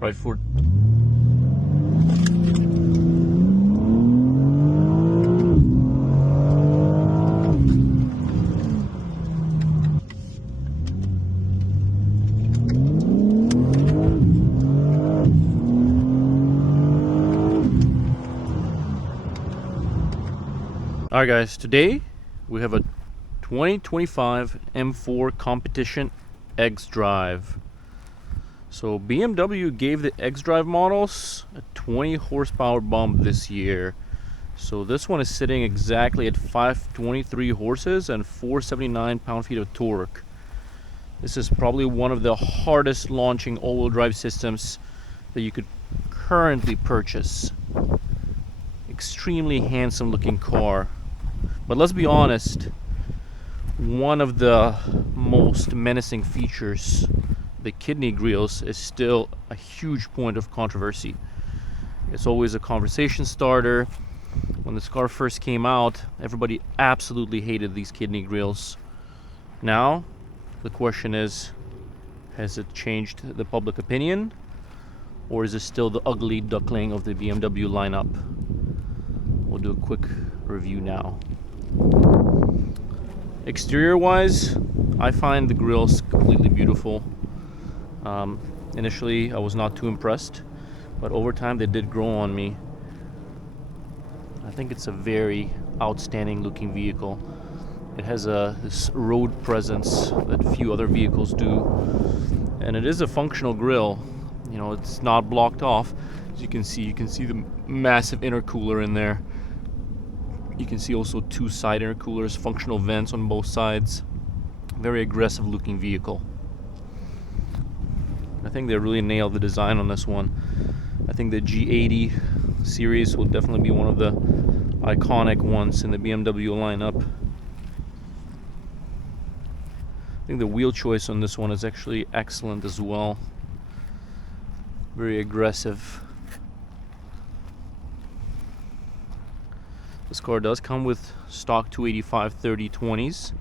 Right foot. Alright guys, today we have a 2025 M4 Competition xDrive. So BMW gave the xDrive models a 20 horsepower bump this year. So this one is sitting exactly at 523 horses and 479 pound-feet of torque. This is probably one of the hardest launching all-wheel drive systems that you could currently purchase. Extremely handsome looking car. But let's be honest, one of the most menacing features, the kidney grills, is still a huge point of controversy. It's always a conversation starter. When this car first came out, everybody absolutely hated these kidney grills. Now, the question is, has it changed the public opinion? Or is it still the ugly duckling of the BMW lineup? We'll do a quick review now. Exterior wise, I find the grills completely beautiful. Initially I was not too impressed, but over time they did grow on me. I think it's a very outstanding looking vehicle. It has this road presence that few other vehicles do, and it is a functional grille. You know, it's not blocked off. As you can see the massive intercooler in there. You can see also two side intercoolers, functional vents on both sides. Very aggressive looking vehicle. I think they really nailed the design on this one. I think the G80 series will definitely be one of the iconic ones in the BMW lineup. I think the wheel choice on this one is actually excellent as well. Very aggressive. This car does come with stock 285/30/20s.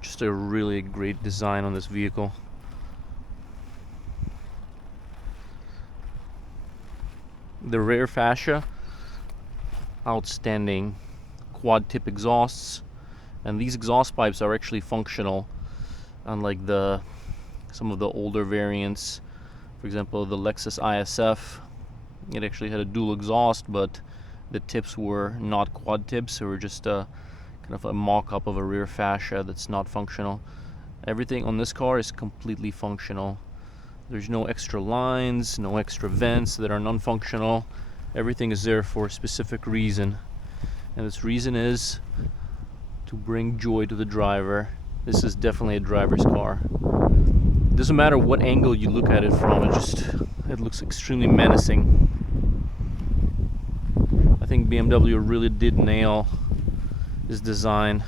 Just a really great design on this vehicle. The rear fascia, outstanding. Quad tip exhausts, and these exhaust pipes are actually functional, unlike some of the older variants. For example, the Lexus ISF, it actually had a dual exhaust, but the tips were not quad tips. They were just kind of a mock-up of a rear fascia that's not functional. Everything on this car is completely functional. There's no extra lines, no extra vents that are non-functional. Everything is there for a specific reason, and this reason is to bring joy to the driver. This is definitely a driver's car. It doesn't matter what angle you look at it from, it looks extremely menacing. I think BMW really did nail this design.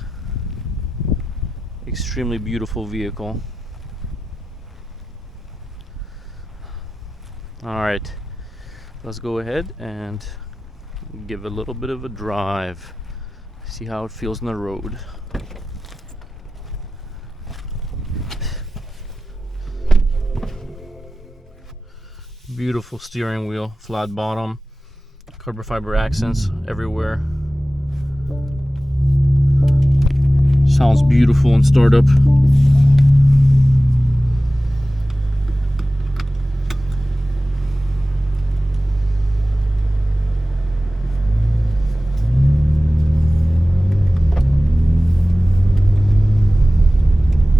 Extremely beautiful vehicle. Alright, let's go ahead and give a little bit of a drive. See how it feels on the road. Beautiful steering wheel, flat bottom, carbon fiber accents everywhere. Sounds beautiful in startup.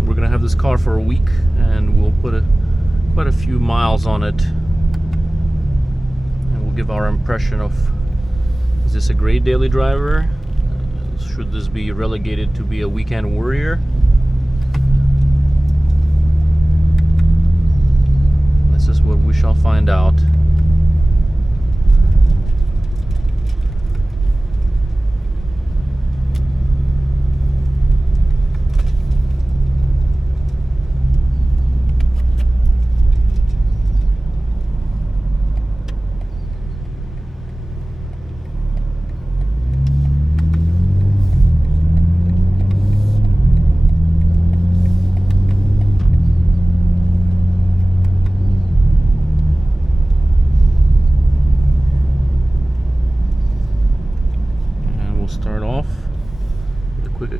We're gonna have this car for a week, and we'll put quite a few miles on it. Give our impression of, is this a great daily driver? Should this be relegated to be a weekend warrior? This is what we shall find out.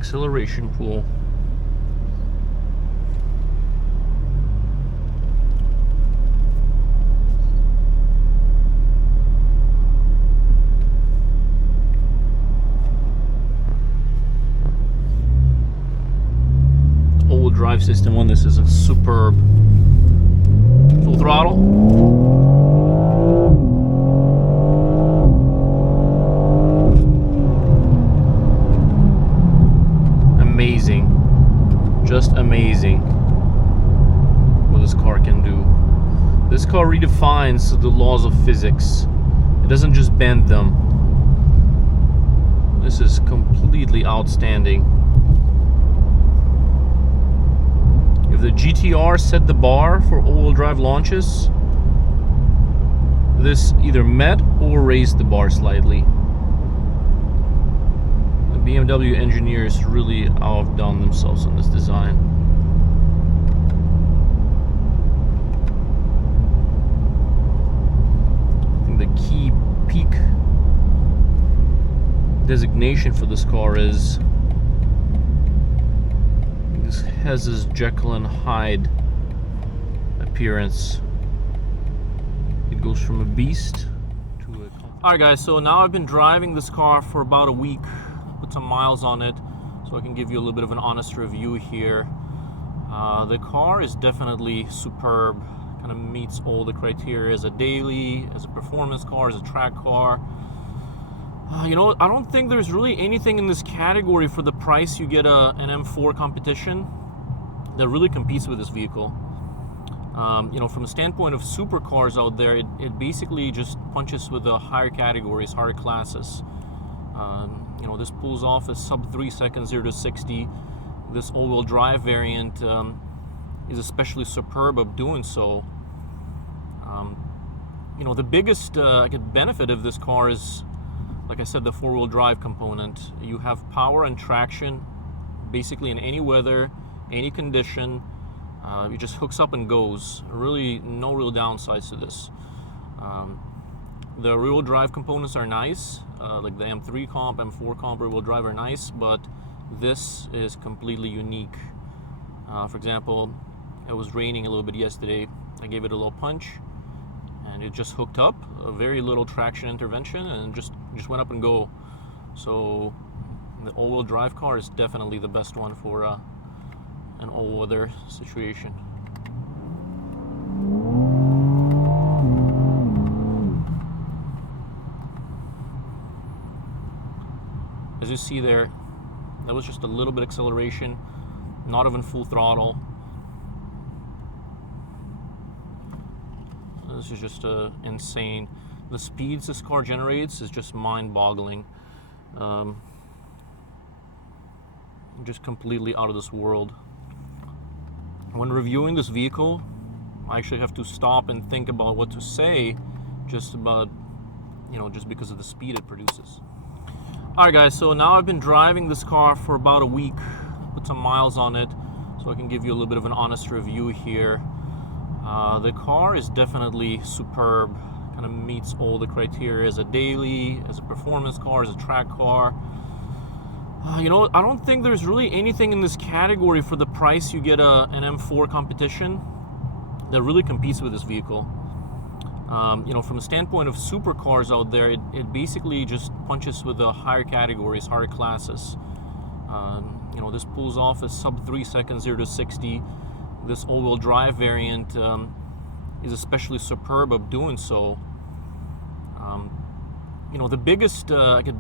acceleration pull. All-wheel drive system on this is a superb. Full throttle. Amazing. Just amazing what this car can do. This car redefines the laws of physics. It doesn't just bend them. This is completely outstanding. If the GTR set the bar for all-wheel drive launches, this either met or raised the bar slightly. The BMW engineers really outdone themselves on this design. I think the key peak designation for this car is this has this Jekyll and Hyde appearance. It goes from a beast to a... Alright guys, so now I've been driving this car for about a week, put some miles on it, so I can give you a little bit of an honest review here. The car is definitely superb, kind of meets all the criteria as a daily, as a performance car, as a track car. You know, I don't think there's really anything in this category for the price you get an M4 Competition that really competes with this vehicle. You know, from the standpoint of supercars out there, it basically just punches with the higher categories, higher classes. You know, this pulls off a sub 3 seconds 0 to 60. This all-wheel drive variant is especially superb of doing so. You know, the biggest benefit of this car is, like I said, the four-wheel drive component. You have power and traction basically in any weather, any condition. It just hooks up and goes. Really, no real downsides to this. The rear-wheel drive components are nice, like the M3 Comp, M4 Comp rear-wheel drive are nice, but this is completely unique. For example, it was raining a little bit yesterday. I gave it a little punch, and it just hooked up, a very little traction intervention, and just went up and go. So the all-wheel drive car is definitely the best one for an all-weather situation. As you see there, that was just a little bit acceleration, not even full throttle. This is just insane. The speeds this car generates is just mind-boggling. Just completely out of this world. When reviewing this vehicle, I actually have to stop and think about what to say, just about, you know, just because of the speed it produces. Alright guys, so now I've been driving this car for about a week, put some miles on it, so I can give you a little bit of an honest review here. The car is definitely superb, kind of meets all the criteria as a daily, as a performance car, as a track car. You know, I don't think there's really anything in this category for the price you get an M4 Competition that really competes with this vehicle. You know, from the standpoint of supercars out there, it basically just punches with the higher categories, higher classes. You know, this pulls off a sub 3 seconds 0 to 60. This all-wheel drive variant is especially superb of doing so. You know, the biggest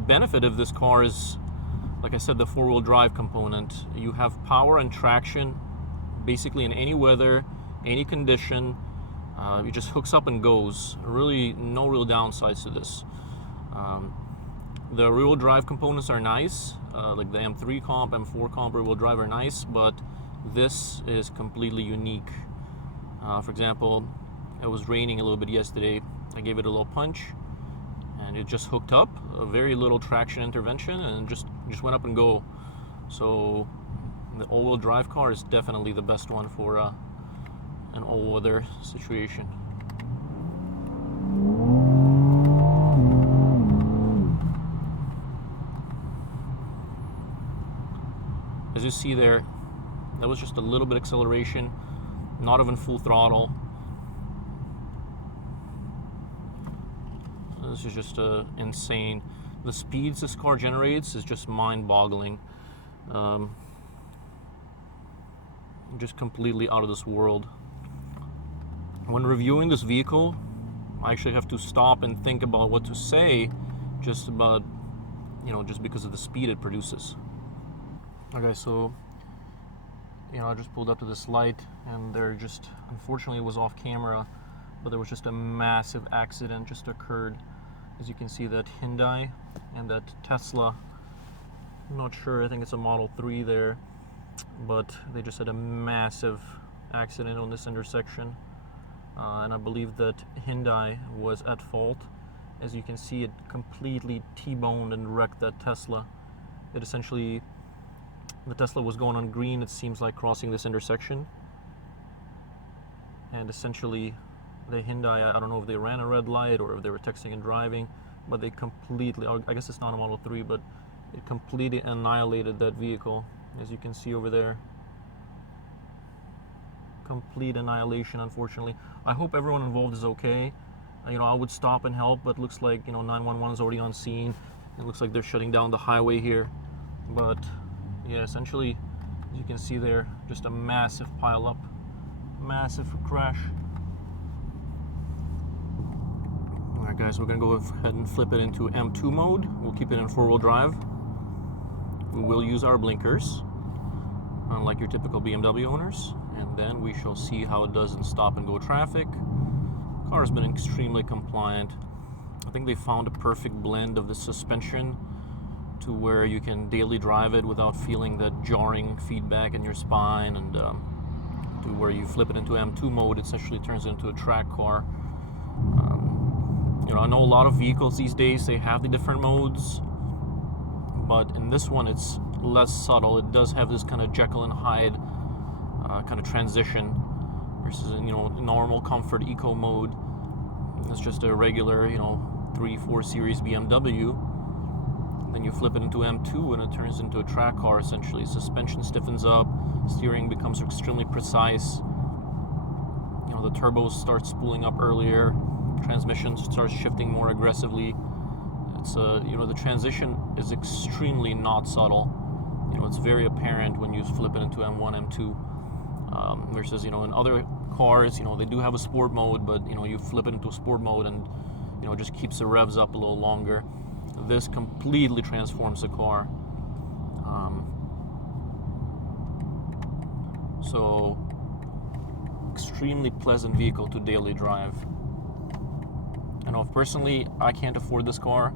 benefit of this car is, like I said, the four-wheel drive component. You have power and traction basically in any weather, any condition. It just hooks up and goes. Really, no real downsides to this. The rear-wheel drive components are nice, like the M3 Comp, M4 Comp rear-wheel drive are nice, but this is completely unique. For example, it was raining a little bit yesterday. I gave it a little punch, and it just hooked up, a very little traction intervention, and just went up and go. So the all-wheel drive car is definitely the best one for an all-weather situation. just see there, that was just a little bit acceleration, not even full throttle. This is just insane. The speeds this car generates is just mind-boggling. Just completely out of this world. When reviewing this vehicle, I actually have to stop and think about what to say, just about, just because of the speed it produces. Okay, so, I just pulled up to this light, and there just, unfortunately it was off camera, but there was just a massive accident just occurred. As you can see, that Hyundai and that Tesla, I'm not sure, I think it's a Model 3 there, but they just had a massive accident on this intersection. And I believe that Hyundai was at fault. As you can see, it completely T-boned and wrecked that Tesla. It essentially, the Tesla was going on green, it seems like, crossing this intersection. And essentially, the Hyundai, I don't know if they ran a red light or if they were texting and driving, but they completely, I guess it's not a Model 3, but it completely annihilated that vehicle, as you can see over there. Complete annihilation, unfortunately. I hope everyone involved is okay. I would stop and help, but looks like 911 is already on scene. It looks like they're shutting down the highway here. But yeah, essentially, as you can see there, just a massive pile up, massive crash. All right, guys, we're gonna go ahead and flip it into M2 mode. We'll keep it in 4-wheel drive. We will use our blinkers, unlike your typical BMW owners. And then we shall see how it does in stop and go traffic. Car has been extremely compliant. I think they found a perfect blend of the suspension to where you can daily drive it without feeling that jarring feedback in your spine, and to where you flip it into M2 mode, it essentially turns it into a track car. I know a lot of vehicles these days, they have the different modes, but in this one it's less subtle. It does have this kind of Jekyll and Hyde kind of transition versus normal comfort eco mode. It's just a regular 3-4 series BMW. Then you flip it into M2 and it turns into a track car essentially. Suspension stiffens up, steering becomes extremely precise. The turbos start spooling up earlier, transmission starts shifting more aggressively. It's the transition is extremely not subtle. It's very apparent when you flip it into M1, M2. Versus in other cars, they do have a sport mode, but you flip it into sport mode and it just keeps the revs up a little longer. This completely transforms the car. So extremely pleasant vehicle to daily drive. I know personally I can't afford this car.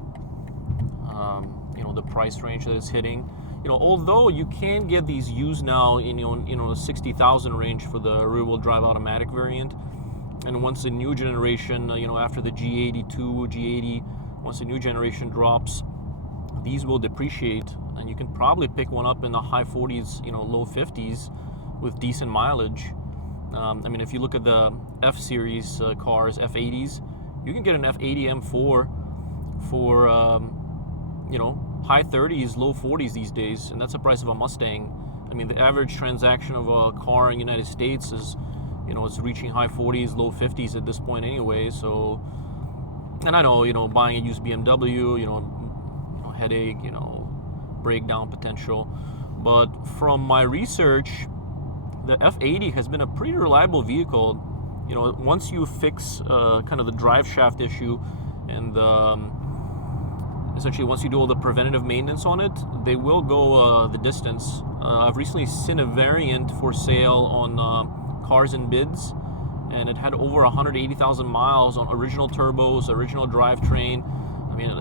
The price range that it's hitting. Although you can get these used now in the 60,000 range for the rear-wheel drive automatic variant, and once the new generation, after the G82, G80, once the new generation drops, these will depreciate, and you can probably pick one up in the high 40s, low 50s, with decent mileage. If you look at the F series cars, F80s, you can get an F80 M4 for high 30s, low 40s these days, and that's the price of a Mustang. The average transaction of a car in the United States is, it's reaching high 40s, low 50s at this point anyway. So, and I know, buying a used BMW, headache, breakdown potential. But from my research, the F80 has been a pretty reliable vehicle. Once you fix kind of the drive shaft issue and essentially once you do all the preventative maintenance on it, they will go the distance. I've recently seen a variant for sale on Cars and Bids, and it had over 180,000 miles on original turbos, original drivetrain.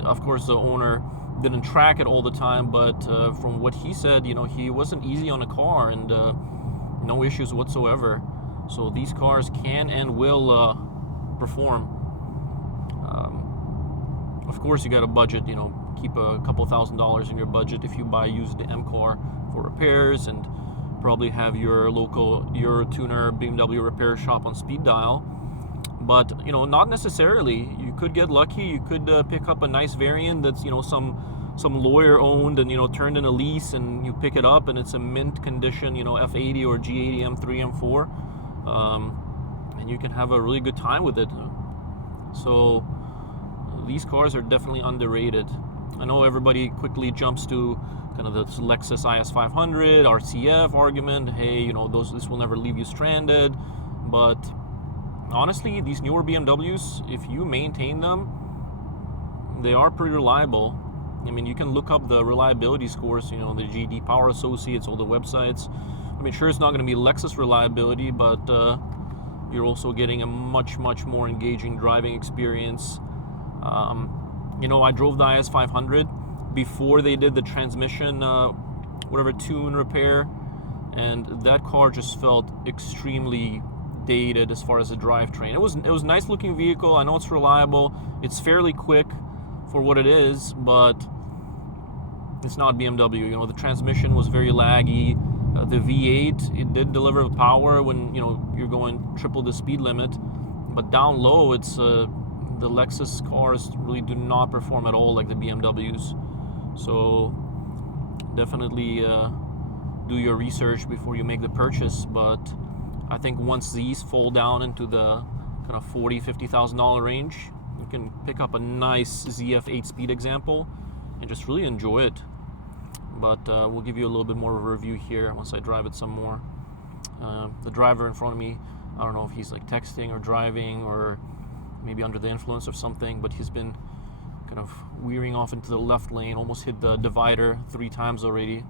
Of course the owner didn't track it all the time, but from what he said, he wasn't easy on the car, and no issues whatsoever. So these cars can and will perform. Of course, you got a budget. Keep a couple $1,000s in your budget if you buy used M car for repairs, and probably have your local Euro tuner BMW repair shop on speed dial. But not necessarily. You could get lucky. You could pick up a nice variant that's some some lawyer owned and, you know, turned in a lease, and you pick it up and it's a mint condition, you know, F80 or G80 M3 M4, and you can have a really good time with it. So these cars are definitely underrated. I know everybody quickly jumps to kind of the Lexus IS500 RCF argument. Hey, you know, this will never leave you stranded. But honestly, these newer BMWs, if you maintain them, they are pretty reliable. I mean, you can look up the reliability scores, you know, the GD Power Associates, all the websites. I mean, sure, it's not going to be Lexus reliability, but you're also getting a much more engaging driving experience. You know, I drove the IS500 before they did the transmission, tune repair, and that car just felt extremely dated as far as the drivetrain. It was a nice looking vehicle. I know it's reliable. It's fairly quick for what it is, but it's not BMW. You know, the transmission was very laggy. The V8, it did deliver the power when, you know, you're going triple the speed limit, but down low, it's the Lexus cars really do not perform at all like the BMWs. So definitely do your research before you make the purchase. But I think once these fall down into the kind of $40,000-$50,000 range, you can pick up a nice ZF 8-speed example and just really enjoy it. But we'll give you a little bit more of a review here once I drive it some more. The driver in front of me, I don't know if he's like texting or driving or maybe under the influence of something, but he's been kind of veering off into the left lane, almost hit the divider 3 times already.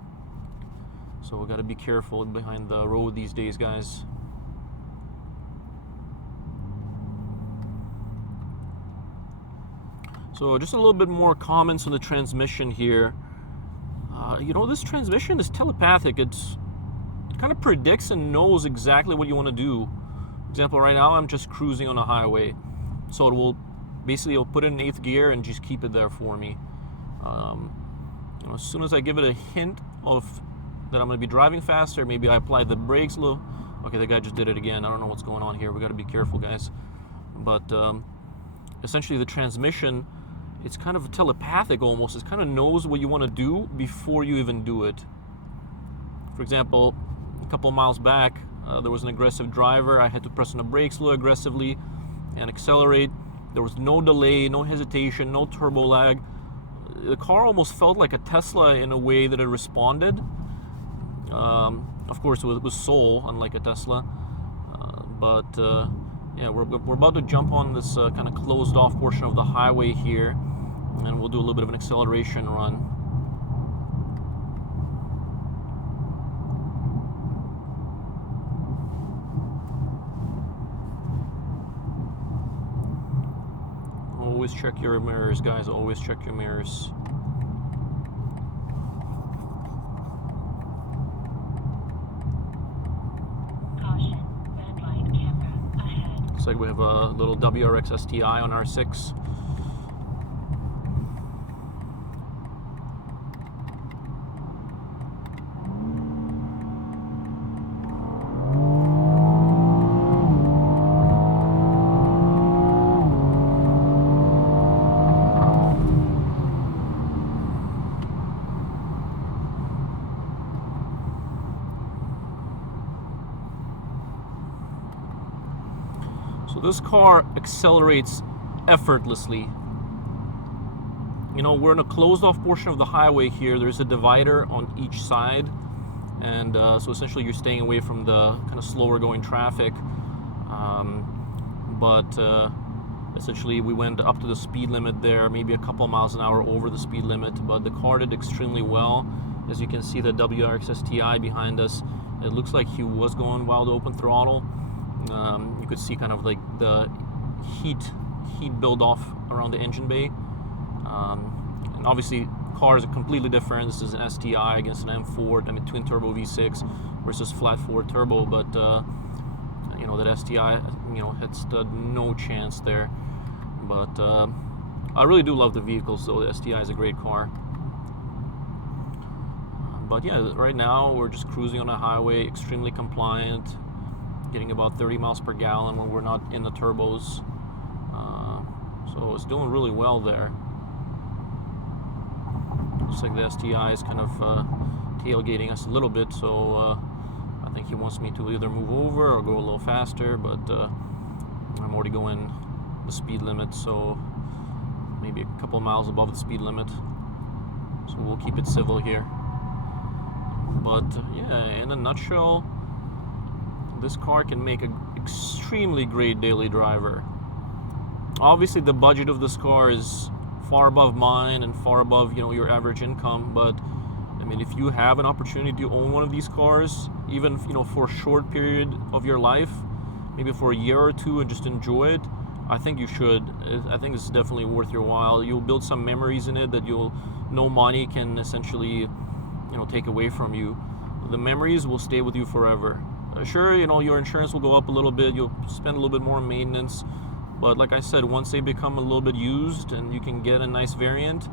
So we got to be careful behind the road these days, guys. So just a little bit more comments on the transmission here. You know, this transmission is telepathic. It kind of predicts and knows exactly what you want to do. For example, right now I'm just cruising on a highway, so it will basically, it'll put it in 8th gear and just keep it there for me. You know, as soon as I give it a hint of that I'm going to be driving faster, maybe I apply the brakes a little. Okay, the guy just did it again. I don't know what's going on here. We got to be careful, guys. But essentially, the transmission, it's kind of telepathic almost. It kind of knows what you want to do before you even do it. For example, a couple miles back, there was an aggressive driver. I had to press on the brakes a little aggressively and accelerate. There was no delay, no hesitation, no turbo lag. The car almost felt like a Tesla in a way that it responded. Of course, it was Soul, unlike a Tesla. Yeah, we're about to jump on this kind of closed off portion of the highway here, and we'll do a little bit of an acceleration run. Always check your mirrors, guys. Always check your mirrors. Caution, red light camera ahead. Looks like we have a little WRX STI on R6. So this car accelerates effortlessly. You know, we're in a closed off portion of the highway here. There's a divider on each side, and so essentially you're staying away from the kind of slower going traffic. Essentially we went up to the speed limit there, maybe a couple of miles an hour over the speed limit, but the car did extremely well. As you can see, the WRX STI behind us, it looks like he was going wild open throttle. You could see kind of like the heat build off around the engine bay. And obviously cars are completely different. This is an STI against an M4, I mean twin turbo V6 versus flat 4 turbo, but you know, that STI, you know, had stood no chance there. But I really do love the vehicles, so the STI is a great car. But yeah, right now we're just cruising on a highway, extremely compliant, getting about 30 miles per gallon when we're not in the turbos. So it's doing really well there. Looks like the STI is kind of tailgating us a little bit, so I think he wants me to either move over or go a little faster, but I'm already going the speed limit, so maybe a couple miles above the speed limit. So we'll keep it civil here. But yeah, in a nutshell, this car can make an extremely great daily driver. Obviously, the budget of this car is far above mine and far above, you know, your average income. But I mean, if you have an opportunity to own one of these cars, even, you know, for a short period of your life, maybe for a year or two, and just enjoy it, I think you should. I think it's definitely worth your while. You'll build some memories in it that no money can essentially, you know, take away from you. The memories will stay with you forever. Sure, you know, your insurance will go up a little bit. You'll spend a little bit more on maintenance. But like I said, once they become a little bit used and you can get a nice variant,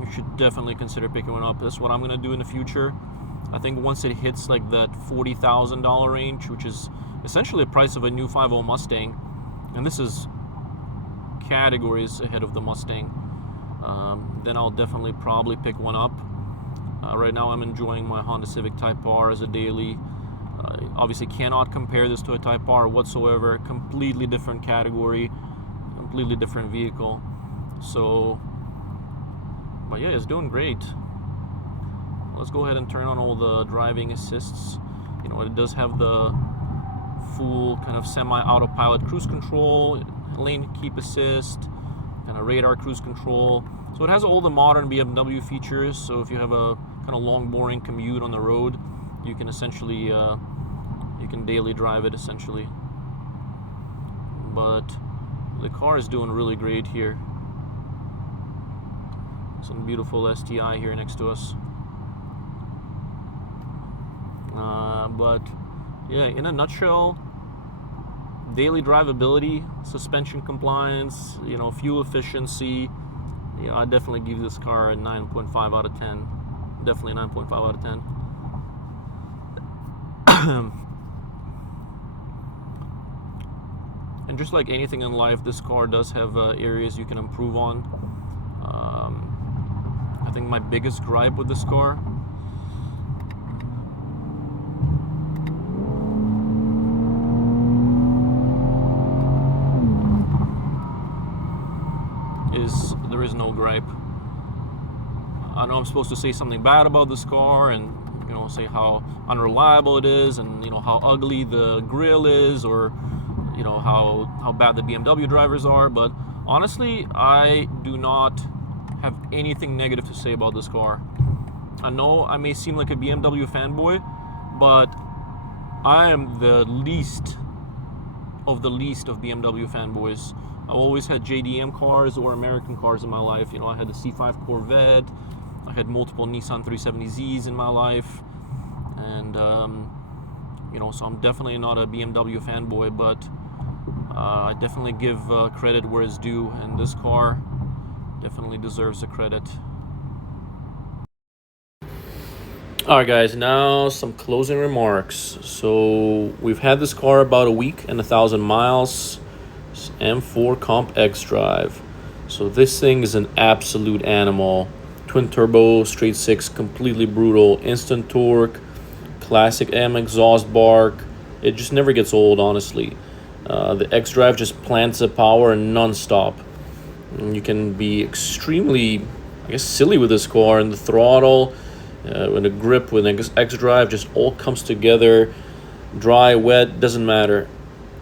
you should definitely consider picking one up. That's what I'm going to do in the future. I think once it hits like that $40,000 range, which is essentially the price of a new 5.0 Mustang, and this is categories ahead of the Mustang, then I'll definitely probably pick one up. Right now I'm enjoying my Honda Civic Type R as a daily. Obviously cannot compare this to a Type R whatsoever. Completely different category, completely different vehicle. So, but yeah, it's doing great. Let's go ahead and turn on all the driving assists. You know, it does have the full kind of semi-autopilot cruise control, lane keep assist, kind of radar cruise control. So it has all the modern BMW features. So if you have a kind of long, boring commute on the road, you can essentially, you can daily drive it essentially. But the car is doing really great here. Some beautiful STI here next to us. But yeah, in a nutshell, daily drivability, suspension compliance, you know, fuel efficiency, you know, I definitely give this car a 9.5 out of 10. Definitely a 9.5 out of 10. And just like anything in life, this car does have areas you can improve on. I think my biggest gripe with this car is there is no gripe. I know I'm supposed to say something bad about this car and, you know, say how unreliable it is and, you know, how ugly the grille is, or, you know, how bad the BMW drivers are, but honestly, I do not have anything negative to say about this car. I know I may seem like a BMW fanboy, but I am the least of BMW fanboys. I've always had JDM cars or American cars in my life. You know, I had the C5 Corvette, I had multiple Nissan 370Zs in my life, and you know, so I'm definitely not a BMW fanboy, but I definitely give credit where it's due, and this car definitely deserves the credit. Alright guys, now some closing remarks. So we've had this car about a week and 1,000 miles. It's M4 Comp xDrive. So this thing is an absolute animal. Twin turbo, straight six, completely brutal, instant torque, classic M exhaust bark. It just never gets old, honestly. The xDrive just plants the power non-stop. And you can be extremely, I guess, silly with this car, and the throttle, with the grip, with an xDrive, just all comes together. Dry, wet, doesn't matter.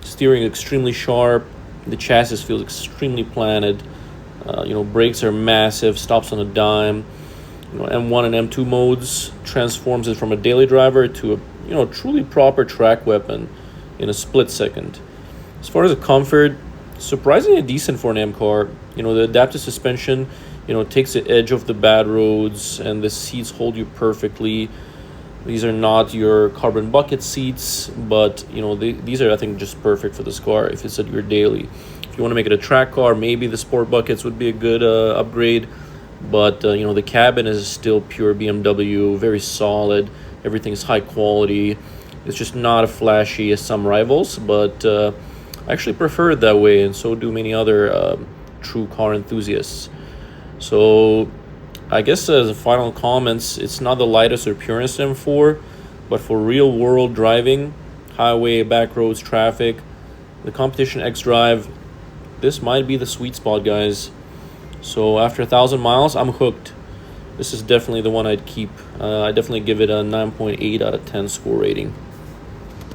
Steering extremely sharp. The chassis feels extremely planted. You know, brakes are massive, stops on a dime. You know, M1 and M2 modes transforms it from a daily driver to a, you know, truly proper track weapon in a split second. As far as the comfort, surprisingly decent for an M car. You know, the adaptive suspension, you know, takes the edge off the bad roads, and the seats hold you perfectly. These are not your carbon bucket seats, but, you know, these are, I think, just perfect for this car if it's at your daily. If you want to make it a track car, maybe the sport buckets would be a good upgrade. But, you know, the cabin is still pure BMW, very solid. Everything's high quality. It's just not as flashy as some rivals, but I actually prefer it that way, and so do many other true car enthusiasts. So I guess as a final comments, it's not the lightest or purest M4, but for real world driving, highway, back roads, traffic, the Competition xDrive, this might be the sweet spot, guys. So after 1,000 miles, I'm hooked. This is definitely the one I'd keep. I definitely give it a 9.8 out of 10 score rating.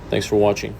Thanks for watching.